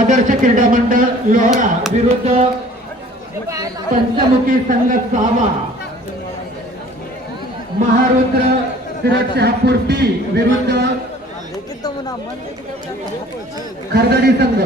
आदर्श क्रीडा मंडळ लोहरा विरुद्ध पंचमुखी संघ सावा. महारुद्र सिरत शहापूर बी विरुद्ध खरदडी संघ.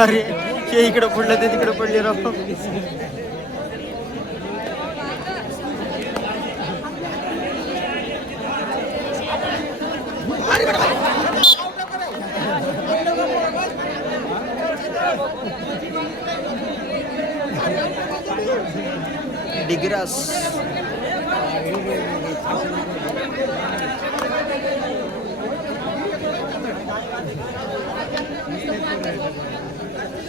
अरे हे इकडे पडलं ते तिकडे पडले राव. डिग्रास.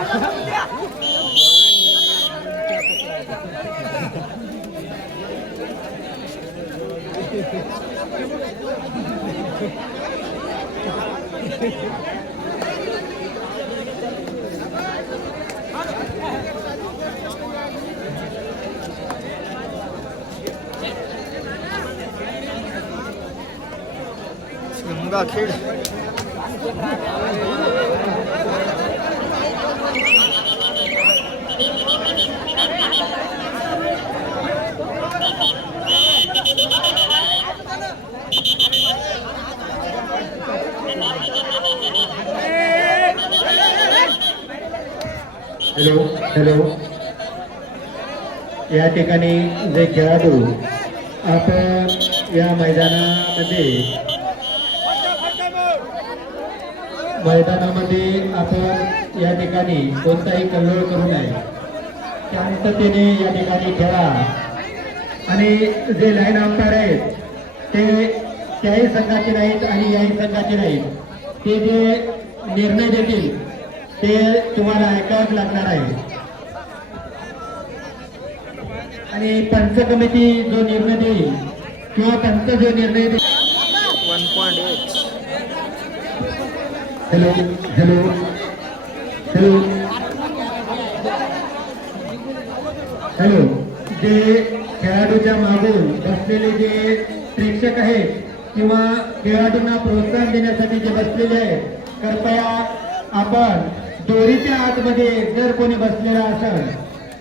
这个目标开的。हॅलो हॅलो. या ठिकाणी जे खेळाडू आपण या मैदानामध्ये मैदानामध्ये आपण या ठिकाणी कोणताही कल्लोळ करू नये. शांततेने या ठिकाणी खेळा. आणि जे लाईन अंपायर आहेत ते त्याही संघाचे नाहीत आणि याही संघाचे नाहीत. ते जे निर्णय देतील ते तुम्हाला ऐकावंच लागणार आहे. आणि पंच कमिटी जो निर्णय देईल किंवा पंच जो निर्णय देईल one point eight hello hello hello. Hello जे खेळाडूच्या मागून बसलेले जे प्रेक्षक आहेत किंवा खेळाडूंना प्रोत्साहन देण्यासाठी जे बसलेले आहेत कृपया आपण दोरीच्या आतमध्ये जर कोणी बसलेला असेल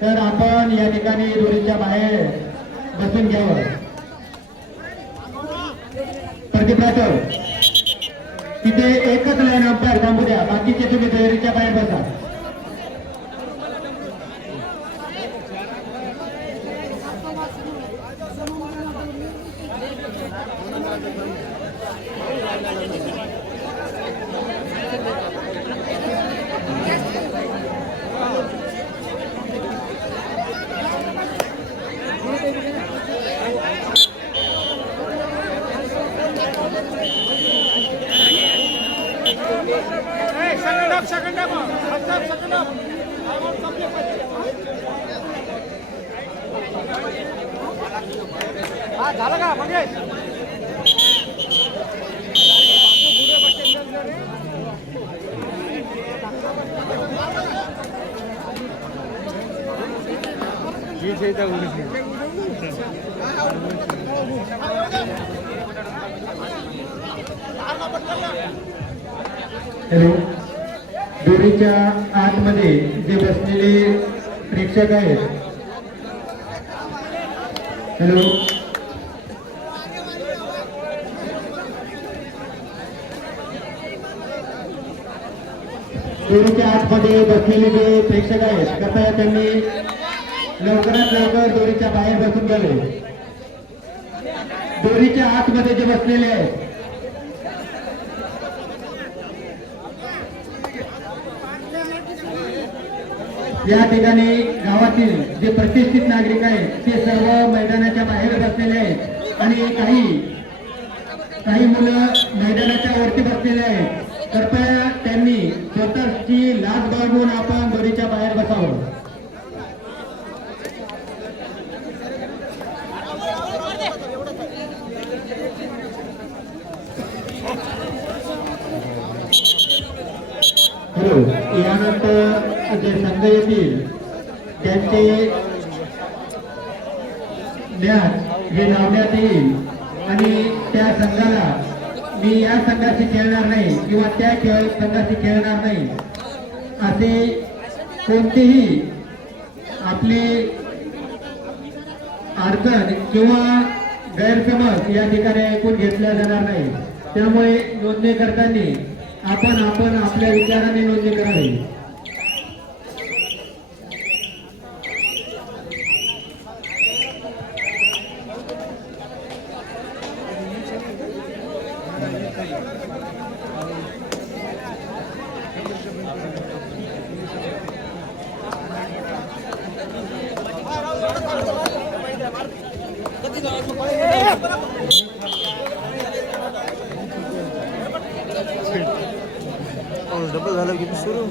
तर आपण या ठिकाणी दोरीच्या बाहेर बसून घ्यावं. प्रदीप राठोड तिथे एकच लाईन अंपायर थांबू द्या बाकीचे तुम्ही तयारीच्या बाहेर बसा. हा झालं का म्हणजे दोरीच्या आतमध्ये जे बसलेले प्रेक्षक आहेत. हॅलो. दोरीच्या आतमध्ये बसलेले जे प्रेक्षक आहेत कसं त्यांनी लवकरात लवकर दोरीच्या बाहेर बसून गेले. दोरीच्या आतमध्ये जे बसलेले आहेत या ठिकाणी गावातील जे प्रतिष्ठित नागरिक आहेत ते सर्व मैदानाच्या बाहेर बसलेले आहेत. आणि काही काही मुलं मैदानाच्या वरती बसलेले आहेत. कृपया त्यांनी स्वतःची लाच बाळगून आपण दोरीच्या बाहेर बसावं हॅलो यानंतर जे संघ येतील त्यांचे मॅच हे लावण्यात येईल. आणि त्या संघाला मी या संघाशी खेळणार नाही किंवा त्या खेळ संघाशी खेळणार नाही. असे कोणतेही आपले अडचण किंवा गैरसमज या ठिकाणी ऐकून घेतल्या जाणार नाही. त्यामुळे नोंदणी करताना आपण आपण आपल्या विचाराने नोंदणी करावी डबल झालं की सुरू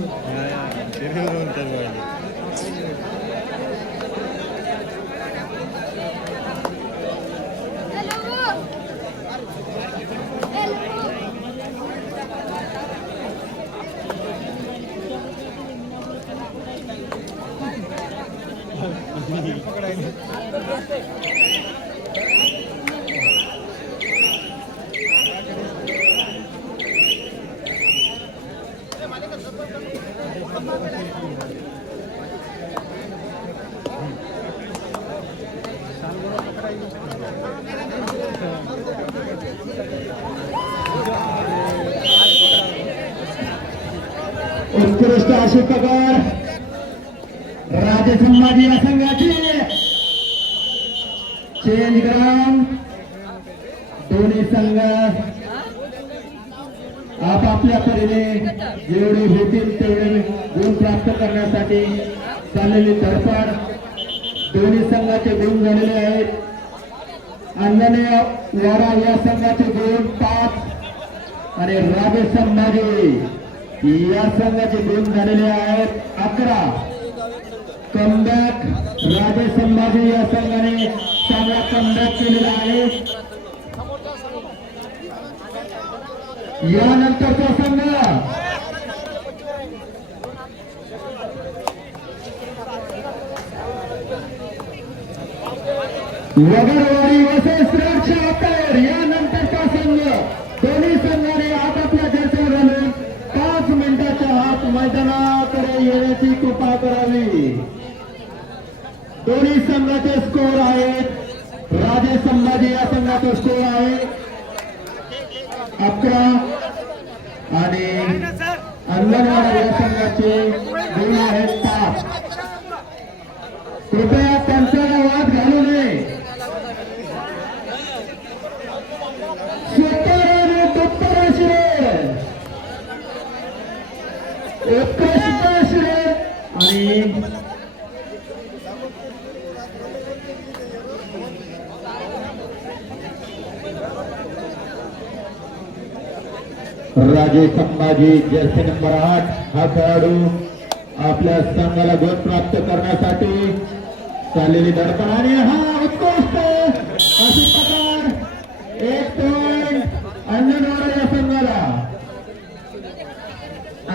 उत्कृष्ट अशी पगार. राजे संभाजी या संघाची चेंज ग्राम दोन्ही संघ आपापल्या परीने जेवढे होतील तेवढे गुण प्राप्त करण्यासाठी चाललेली धडपड दोन्ही संघाचे गुण झालेले आहेत. अंजने वारा या संघाचे गुण पाच आणि राजे संभाजी या संघाचे गुण झालेले आहेत अकरा. कमबॅक राजे संभाजी या संघाने चांगला कमबॅक केलेला आहे. यानंतरचा संघ. वगरवाडी वसे श्रेष्ठ अप्पायर यानंतरचा संघ. दोन्ही संघाने आपापल्या जर्सीवर घालून पाच मिनिटाच्या आत मैदानाकडे येण्याची कृपा करावी. दोन्ही संघाचे स्कोर आहेत. राजे संभाजी या संघाचा स्कोर आहे अकरा आणि अंगणवाडी या संघाचे गुण आहेत पाच. कृपया त्यांचा वाद घालू नये. स्वतःने आणि राजे संभाजी जर्सी नंबर आठ हा खेळाडू आपल्या संघाला गुण प्राप्त करण्यासाठी चाललेली धडपड आणि हा उत्कृष्ट अशी प्रकार एक पॉइंट अंजनवाडा या संघाला.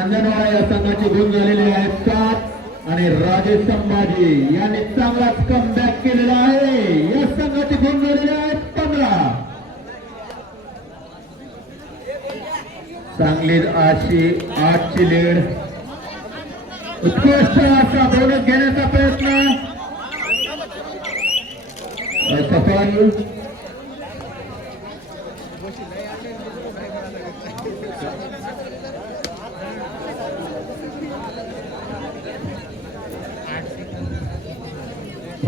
अंजनवाडा या संघाची गुण झालेली आहे सात आणि राजे संभाजी यांनी चांगलाच कम बॅक केलेला आहे. या संघाची गुण झालेली आहे. चांगली अशी आठची लीड. उत्कृष्ट असा बोनस घेण्याचा प्रयत्न. सफल.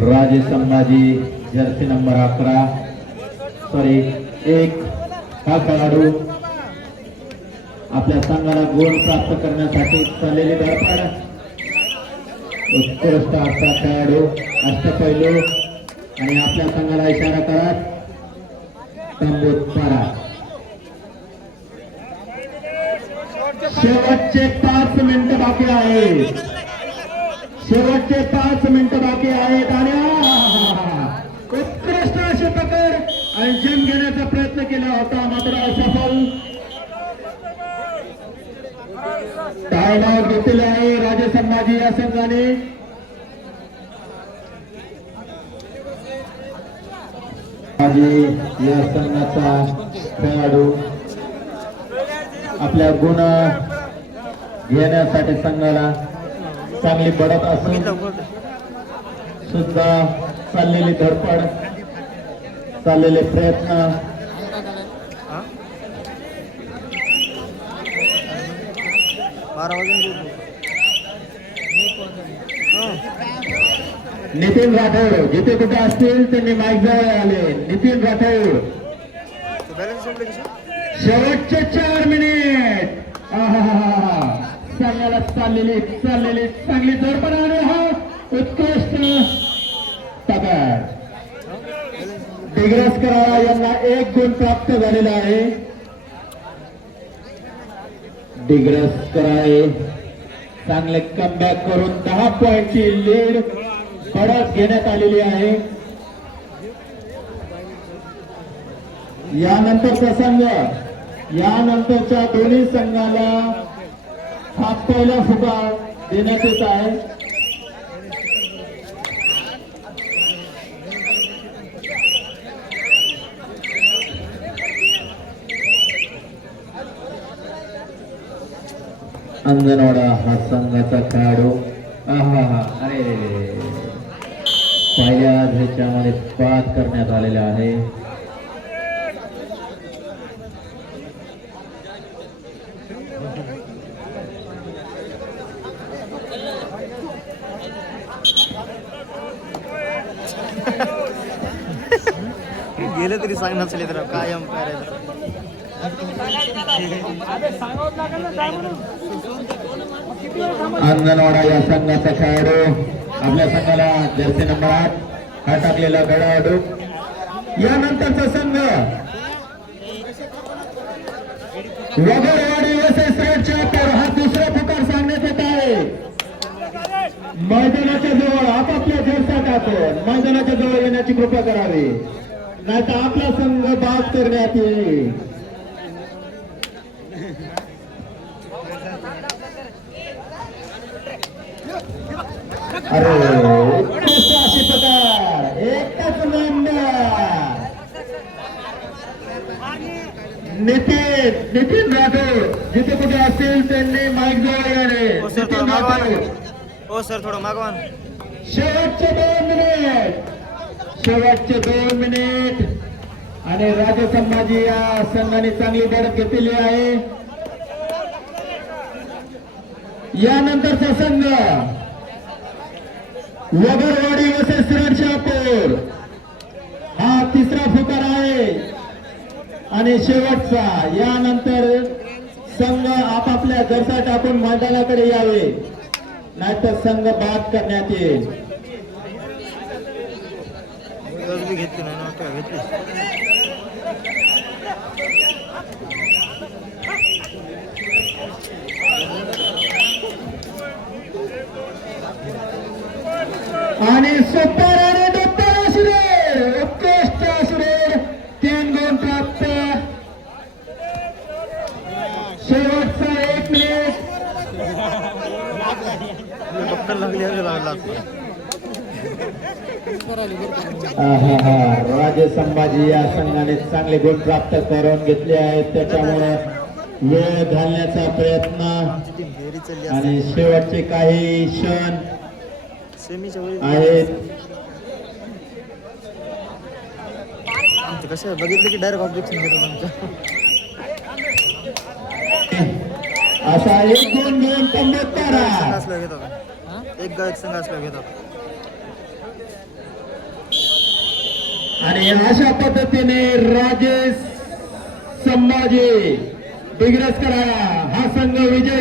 राजे संभाजी, जर्सी नंबर अकरा. सॉरी एक हा खेळाडू आपल्या संघाला गोल प्राप्त करण्यासाठी चाललेली धडपड उत्कृष्ट असा खेळाडू अष्टपैलू आणि आपल्या संघाला इशारा करत तंबूत पारा. शेवटचे पाच मिनिट बाकी आहे शेवटचे पाच मिनिट बाकी आहेत. आणि उत्कृष्ट अशी पकड. आणि घेण्याचा प्रयत्न केला होता मात्र असफल. टाइम घेतलेला आहे राजे संभाजी या संघाने. या संघाचा खेळाडू. आपल्या गुण घेण्यासाठी संघाला चांगली पडत असून सुद्धा चाललेली धडपड चाललेले प्रयत्न बारा वाजून नितीन राठोड जिथे कुठे असतील त्यांनी माईक जवळ आले. नितीन राठोड. शेवटचे चार मिनिट. चांगल्याला चाललेली चाललेली चांगली धडपड आणि हा उत्कृष्ट. पकड डिग्रस करारा यांना एक गुण प्राप्त झालेला आहे. डिग्रस कराळे. चांगले कमबॅक करून दहा पॉईंटची लीड परत घेण्यात आलेली आहे. यानंतरचा संघ यानंतरच्या दोन्ही संघाला हा पहिला फुगा देण्यात येत आहे. अंजनवाडा हा संघाचा खेळाडू. आहा हा. अरे रे रे पहिल्या ह्याच्यामध्ये बाद करण्यात आलेला आहे. गेलं तरी सांग नसले तर काय अंपायर आहे अंगणवाडा या संघाचा खेळाडू. आपल्या संघाला जर्सी नंबर आठ. हा टाकलेला खेळाडू यानंतरचा संघ. वगरवाडी एस रेडच्या पर हा दुसरा पुकार सांगण्यात येत आहे. मैदानाच्या जवळ आपापल्या जर्सा टाकून मैदानाच्या जवळ येण्याची कृपा करावी. नाही तर आपला संघ बाद करण्यात येईल. अरे. उत्कृष्ट अशी प्रकार एकच नंबर नितीन नितीन राठोड जिथे कुठे असतील त्यांनी माईक जवळ हो सर थोडं नितीन मागवा हो सर थोडं मागवा ना शेवटचे दोन मिनिट शेवटचे दोन मिनिट आणि राजे संभाजी या संघाने चांगली लढत घेतलेली आहे. यानंतरचा संघ. वगरवाडी वर्सेस रणशापूर हा तिसरा फुकार आहे. आणि शेवटचा यानंतर संघ आपापल्या जरसा टाकून मैदानाकडे यावे. नाहीतर संघ बाद करण्यात येईल गज बी घेतली नाही ना वाटतं घेतली आणि सुपर आणि दत्तर असुरे उत्कृष्ट असुरे तीन गुण प्राप्त. शेवटचा एक मिनिट राजे संभाजी या संघाने चांगले गुण प्राप्त करून घेतले आहेत. त्याच्यामुळे वेळ घालण्याचा प्रयत्न. आणि शेवटचे काही क्षण. आहेत. आमचं कसं बघितलं की डायरेक्ट ऑब्जेक्शन घेतात आमच्या असा एक दोन दोन तंबोत्तारा असल्यावर घेतात एक गायक संघ असल्यावर घेतात आणि अशा पद्धतीने राजेश संभाजी डिग्रस करा हा संघ विजय